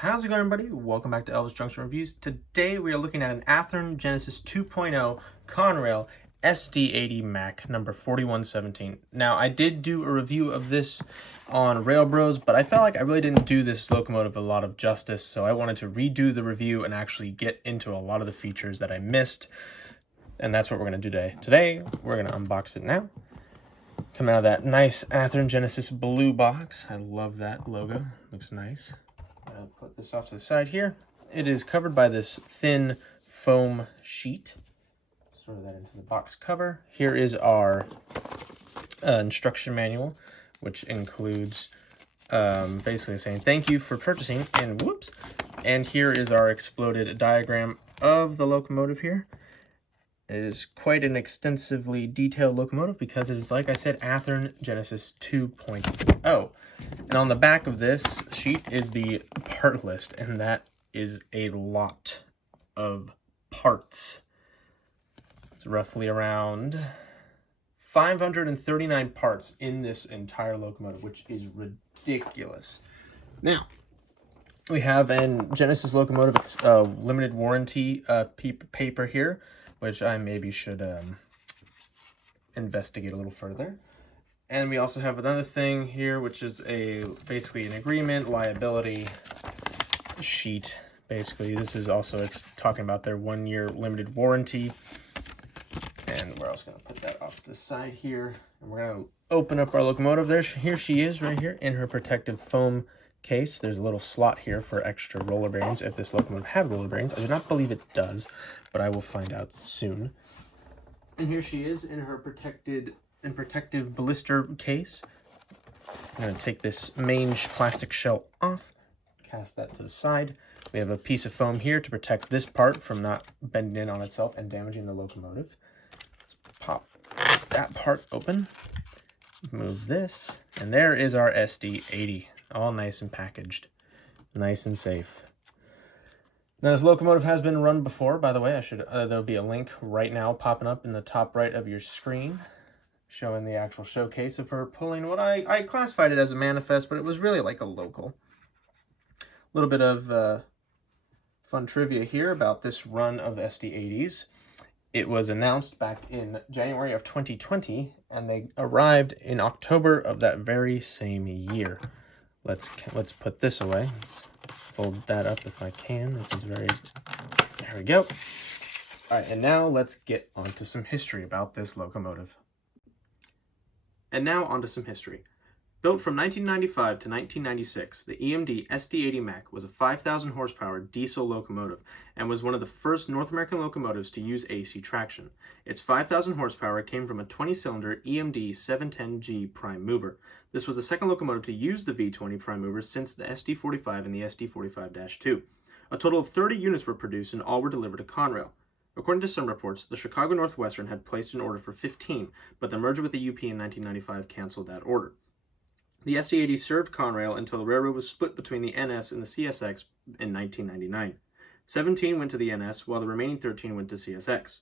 How's it going, everybody? Welcome back to Elvis Junction Reviews. Today we are looking at an Athearn Genesis 2.0 Conrail SD80MAC number 4117. Now, I did do a review of this on Rail Bros, but I felt like I really didn't do this locomotive a lot of justice, so I wanted to redo the review and actually get into a lot of the features that I missed, and that's what we're going to do today. Today, we're going to unbox it now. Coming out of that nice Athearn Genesis blue box. I love that logo. Looks nice. I'll put this off to the side here. It is covered by this thin foam sheet. Throw that into the box cover. Here is our instruction manual, which includes basically saying thank you for purchasing, and whoops. And here is our exploded diagram of the locomotive here. It is quite an extensively detailed locomotive because it is, like I said, Athearn Genesis 2.0. And on the back of this sheet is the part list, and that is a lot of parts. It's roughly around 539 parts in this entire locomotive, which is ridiculous. Now, we have an Genesis locomotive limited warranty paper here, which I maybe should investigate a little further. And we also have another thing here, which is basically an agreement liability sheet. Basically, this is also talking about their 1-year limited warranty. And we're also going to put that off to the side here. And we're going to open up our locomotive. Here she is right here in her protective foam case. There's a little slot here for extra roller bearings if this locomotive had roller bearings. I do not believe it does, but I will find out soon. And here she is in her protective blister case. I'm going to take this mange plastic shell off, cast that to the side. We have a piece of foam here to protect this part from not bending in on itself and damaging the locomotive. Let's pop that part open, move this, and there is our SD80, all nice and packaged, nice and safe. Now, this locomotive has been run before, by the way. There'll be a link right now popping up in the top right of your screen, showing the actual showcase of her pulling what I classified it as a manifest, but it was really like a local. A little bit of fun trivia here about this run of SD80s. It was announced back in January of 2020, and they arrived in October of that very same year. Let's put this away. Let's fold that up if I can. This is there we go. All right, and now let's get onto some history about this locomotive. And now onto some history. Built from 1995 to 1996, the EMD SD80MAC was a 5,000 horsepower diesel locomotive and was one of the first North American locomotives to use AC traction. Its 5,000 horsepower came from a 20-cylinder EMD 710G prime mover. This was the second locomotive to use the V20 prime mover since the SD45 and the SD45-2. A total of 30 units were produced and all were delivered to Conrail. According to some reports, the Chicago Northwestern had placed an order for 15, but the merger with the UP in 1995 canceled that order. The SD80 served Conrail until the railroad was split between the NS and the CSX in 1999. 17 went to the NS, while the remaining 13 went to CSX.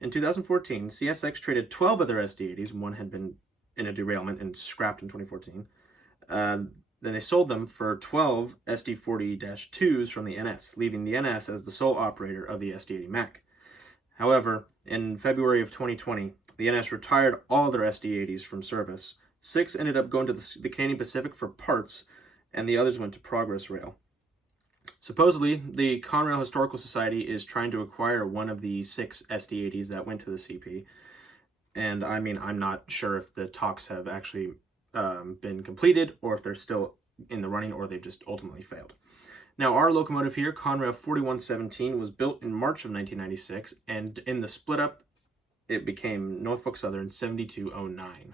In 2014, CSX traded 12 other SD80s, one had been in a derailment and scrapped in 2014. Then they sold them for 12 SD40-2s from the NS, leaving the NS as the sole operator of the SD80MAC. However, in February of 2020, the NS retired all their SD80s from service. 6 ended up going to the Canadian Pacific for parts, and the others went to Progress Rail. Supposedly, the Conrail Historical Society is trying to acquire one of the 6 SD80s that went to the CP. And I mean, I'm not sure if the talks have actually been completed, or if they're still in the running, or they've just ultimately failed. Now, our locomotive here, Conrail 4117, was built in March of 1996, and in the split up, it became Norfolk Southern 7209.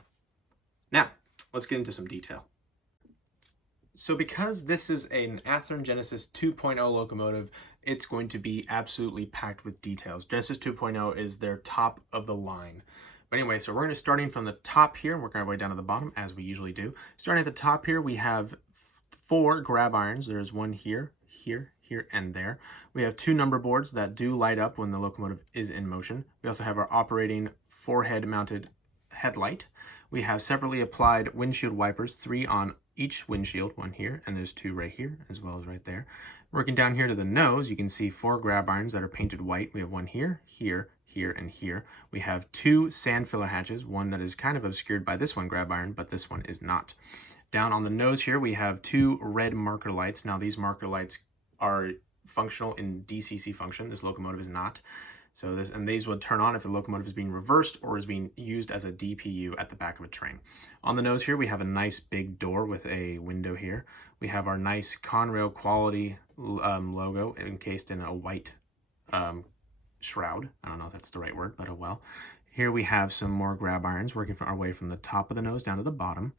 Now, let's get into some detail. So because this is an Athearn Genesis 2.0 locomotive, it's going to be absolutely packed with details. Genesis 2.0 is their top of the line. But anyway, so we're going to start from the top here and work our way down to the bottom, as we usually do. Starting at the top here, we have 4 grab irons. There's one here, here, here, and there. We have 2 number boards that do light up when the locomotive is in motion. We also have our operating forehead mounted headlight. We have separately applied windshield wipers, 3 on each windshield, one here, and there's 2 right here, as well as right there. Working down here to the nose, you can see 4 grab irons that are painted white. We have one here, here, here, and here. We have 2 sand filler hatches, one that is kind of obscured by this one grab iron, but this one is not. Down on the nose here, we have 2 red marker lights. Now these marker lights are functional in DCC function. This locomotive is not. So these will turn on if the locomotive is being reversed or is being used as a DPU at the back of a train. On the nose here, we have a nice big door with a window here. We have our nice Conrail quality logo encased in a white shroud. I don't know if that's the right word, but oh well. Here we have some more grab irons working our way from the top of the nose down to the bottom.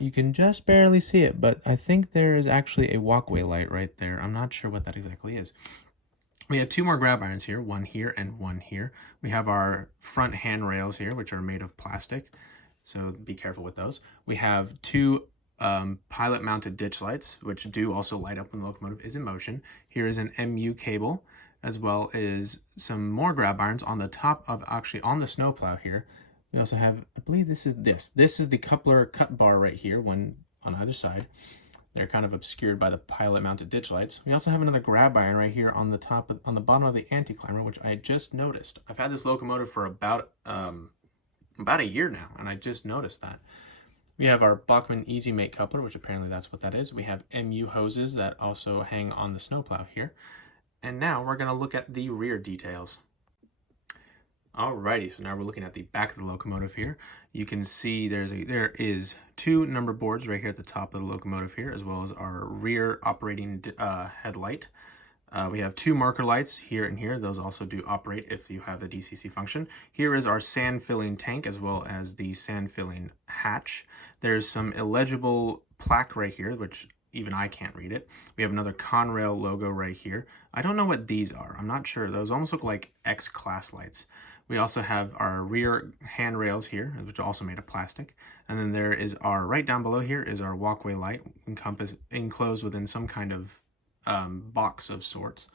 You can just barely see it, but I think there is actually a walkway light right there. I'm not sure what that exactly is. We have 2 more grab irons here, one here and one here. We have our front handrails here, which are made of plastic, so be careful with those. We have 2 pilot-mounted ditch lights, which do also light up when the locomotive is in motion. Here is an MU cable, as well as some more grab irons on the top of, actually on the snowplow here. We also have, I believe this is the coupler cut bar right here, one on either side. They're kind of obscured by the pilot-mounted ditch lights. We also have another grab iron right here on the top, on the bottom of the anti-climber, which I just noticed. I've had this locomotive for about a year now, and I just noticed that. We have our Bachmann SD80MAC coupler, which apparently that's what that is. We have MU hoses that also hang on the snowplow here. And now we're going to look at the rear details. Alrighty, so now we're looking at the back of the locomotive here. You can see there is 2 number boards right here at the top of the locomotive here, as well as our rear operating headlight. We have 2 marker lights here and here. Those also do operate if you have the DCC function. Here is our sand filling tank, as well as the sand filling hatch. There's some illegible plaque right here, which even I can't read it. We have another Conrail logo right here. I don't know what these are. I'm not sure. Those almost look like X-class lights. We also have our rear handrails here, which are also made of plastic. And then there is our, right down below here is our walkway light, enclosed within some kind of box of sorts.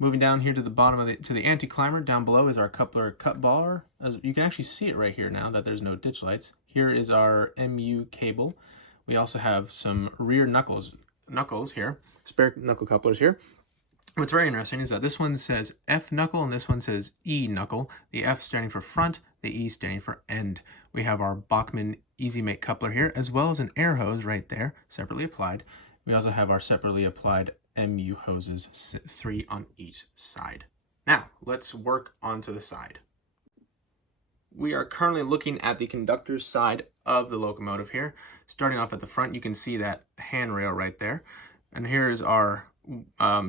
Moving down here to the bottom of the anti-climber, down below is our coupler cut bar. As you can actually see it right here now that there's no ditch lights. Here is our MU cable. We also have some rear knuckles here, spare knuckle couplers here. What's very interesting is that this one says F knuckle and this one says E knuckle. The F standing for front, the E standing for end. We have our Bachmann SD80MAC coupler here, as well as an air hose right there, separately applied. We also have our separately applied MU hoses, 3 on each side. Now, let's work onto the side. We are currently looking at the conductor's side of the locomotive here. Starting off at the front, you can see that handrail right there. And here is our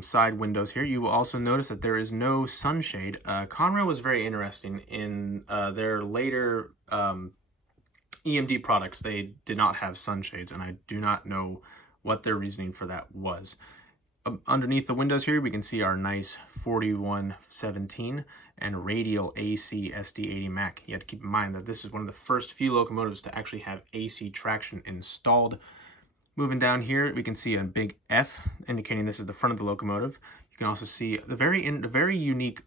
side windows here. You will also notice that there is no sunshade. Conrail was very interesting in their later EMD products. They did not have sunshades, and I do not know what their reasoning for that was. Underneath the windows here, we can see our nice 4117 and radial AC SD80MAC. You have to keep in mind that this is one of the first few locomotives to actually have AC traction installed. Moving down here, we can see a big F, indicating this is the front of the locomotive. You can also see the very unique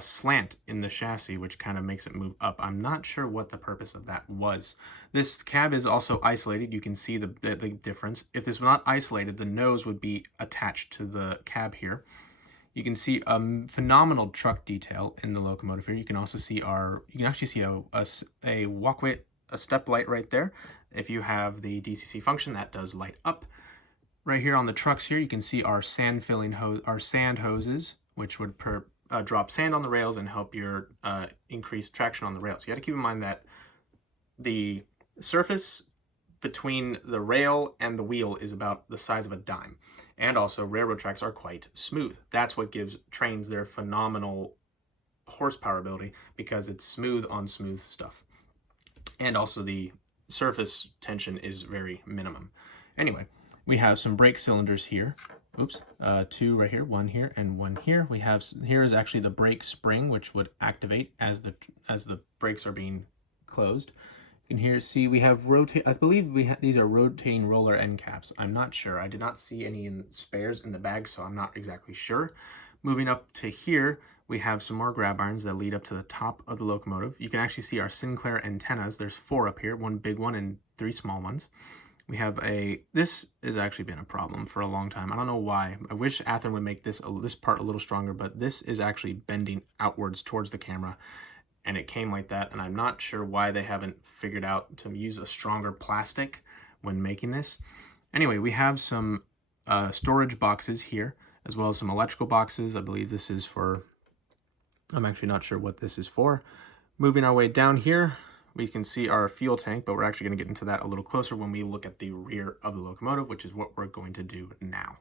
slant in the chassis, which kind of makes it move up. I'm not sure what the purpose of that was. This cab is also isolated. You can see the difference. If this was not isolated, the nose would be attached to the cab here. You can see a phenomenal truck detail in the locomotive here. You can also see a walkway, a step light right there. If you have the DCC function, that does light up. Right here on the trucks here, you can see our sand hoses, which would drop sand on the rails and help your increase traction on the rails. You got to keep in mind that the surface between the rail and the wheel is about the size of a dime. And also, railroad tracks are quite smooth. That's what gives trains their phenomenal horsepower ability, because it's smooth on smooth stuff. And also the surface tension is very minimum. Anyway, we have some brake cylinders here. Oops, 2 right here, 1 here, and 1 here. Here is actually the brake spring, which would activate as the brakes are being closed. You can see we have I believe these are rotating roller end caps. I'm not sure. I did not see any spares in the bag, so I'm not exactly sure. Moving up to here, we have some more grab irons that lead up to the top of the locomotive. You can actually see our Sinclair antennas. There's 4 up here, 1 big one and 3 small ones. We have this has actually been a problem for a long time. I don't know why. I wish Athearn would make this part a little stronger, but this is actually bending outwards towards the camera, and it came like that, and I'm not sure why they haven't figured out to use a stronger plastic when making this. Anyway, we have some storage boxes here, as well as some electrical boxes. I believe this is for, I'm actually not sure what this is for. Moving our way down here, we can see our fuel tank, but we're actually going to get into that a little closer when we look at the rear of the locomotive, which is what we're going to do now.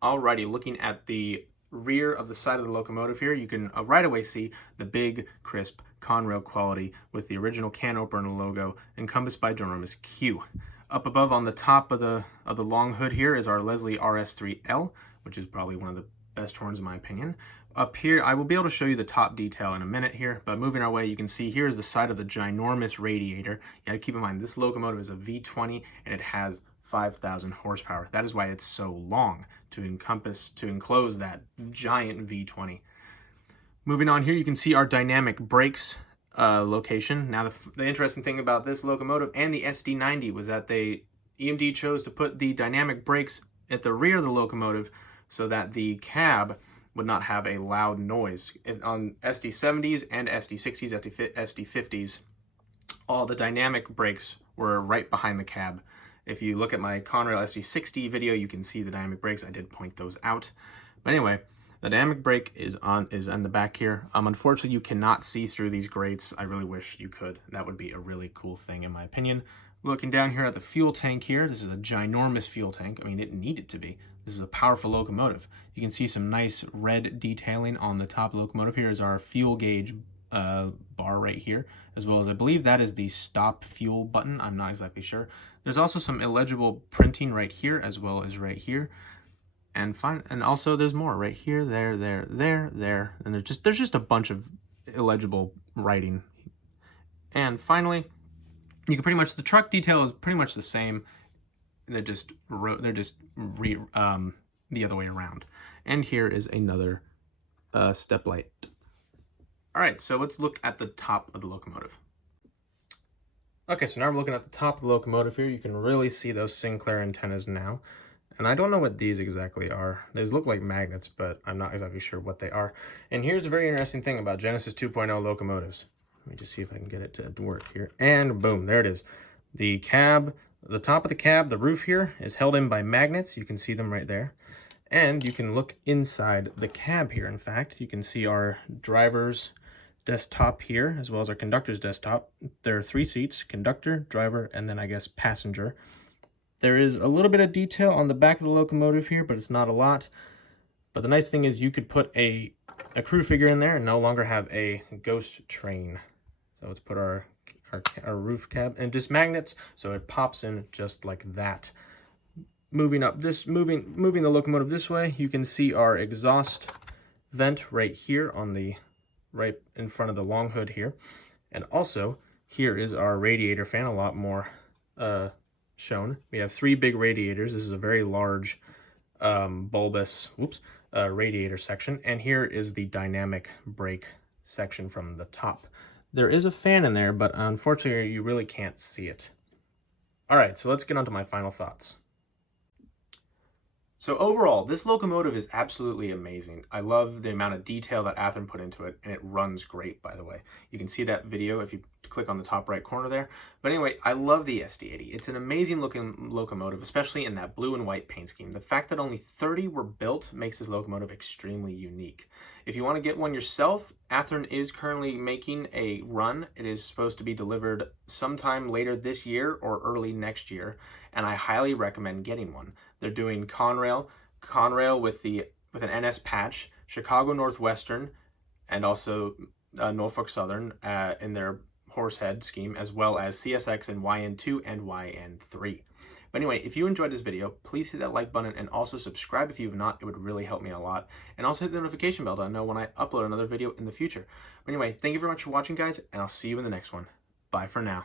Alrighty, looking at the rear of the side of the locomotive here, you can right away see the big, crisp Conrail quality with the original can opener logo encompassed by ginormous Q. Up above on the top of the long hood here is our Leslie RS3L, which is probably one of the best horns in my opinion. Up here, I will be able to show you the top detail in a minute here, but moving our way, you can see here's the side of the ginormous radiator. You gotta keep in mind, this locomotive is a V20 and it has 5,000 horsepower. That is why it's so long, to enclose that giant V20. Moving on here, you can see our dynamic brakes location. Now, the interesting thing about this locomotive and the SD90 was that EMD chose to put the dynamic brakes at the rear of the locomotive so that the cab would not have a loud noise. On SD70s and SD60s, SD50s, all the dynamic brakes were right behind the cab. If you look at my Conrail SD60 video, you can see the dynamic brakes. I did point those out. But anyway, the dynamic brake is on the back here. Unfortunately, you cannot see through these grates. I really wish you could. That would be a really cool thing in my opinion. Looking down here at the fuel tank here, this is a ginormous fuel tank. I mean, it needed to be. This is a powerful locomotive. You can see some nice red detailing on the top locomotive. Here is our fuel gauge bar right here, as well as I believe that is the stop fuel button. I'm not exactly sure. There's also some illegible printing right here, as well as right here. And also there's more right here, there, and there's just a bunch of illegible writing. And finally, you can pretty much, the truck detail is pretty much the same. They're just the other way around. And here is another step light. All right, so let's look at the top of the locomotive. Okay, so now I'm looking at the top of the locomotive here. You can really see those Sinclair antennas now. And I don't know what these exactly are. These look like magnets, but I'm not exactly sure what they are. And here's a very interesting thing about Genesis 2.0 locomotives. Let me just see if I can get it to work here. And boom, there it is. The cab, the top of the cab, the roof here is held in by magnets. You can see them right there. And you can look inside the cab here. In fact, you can see our driver's desktop here, as well as our conductor's desktop. There are 3 seats, conductor, driver, and then I guess passenger. There is a little bit of detail on the back of the locomotive here, but it's not a lot. But the nice thing is you could put a crew figure in there and no longer have a ghost train. So let's put our roof cab and just magnets, so it pops in just like that. Moving the locomotive this way, you can see our exhaust vent right here right in front of the long hood here. And also here is our radiator fan, a lot more shown. We have 3 big radiators. This is a very large bulbous radiator section, and here is the dynamic brake section from the top. There is a fan in there, but unfortunately you really can't see it. All right, so let's get on to my final thoughts. So overall, this locomotive is absolutely amazing. I love the amount of detail that Athearn put into it, and it runs great, by the way. You can see that video if you click on the top right corner there. But anyway, I love the SD80. It's an amazing looking locomotive, especially in that blue and white paint scheme. The fact that only 30 were built makes this locomotive extremely unique. If you want to get one yourself, Athearn is currently making a run. It is supposed to be delivered sometime later this year or early next year, and I highly recommend getting one. They're doing Conrail with an NS patch, Chicago Northwestern, and also Norfolk Southern in their horsehead scheme, as well as CSX and YN2 and YN3. But anyway, if you enjoyed this video, please hit that like button and also subscribe if you have not. It would really help me a lot. And also hit the notification bell to know when I upload another video in the future. But anyway, thank you very much for watching, guys, and I'll see you in the next one. Bye for now.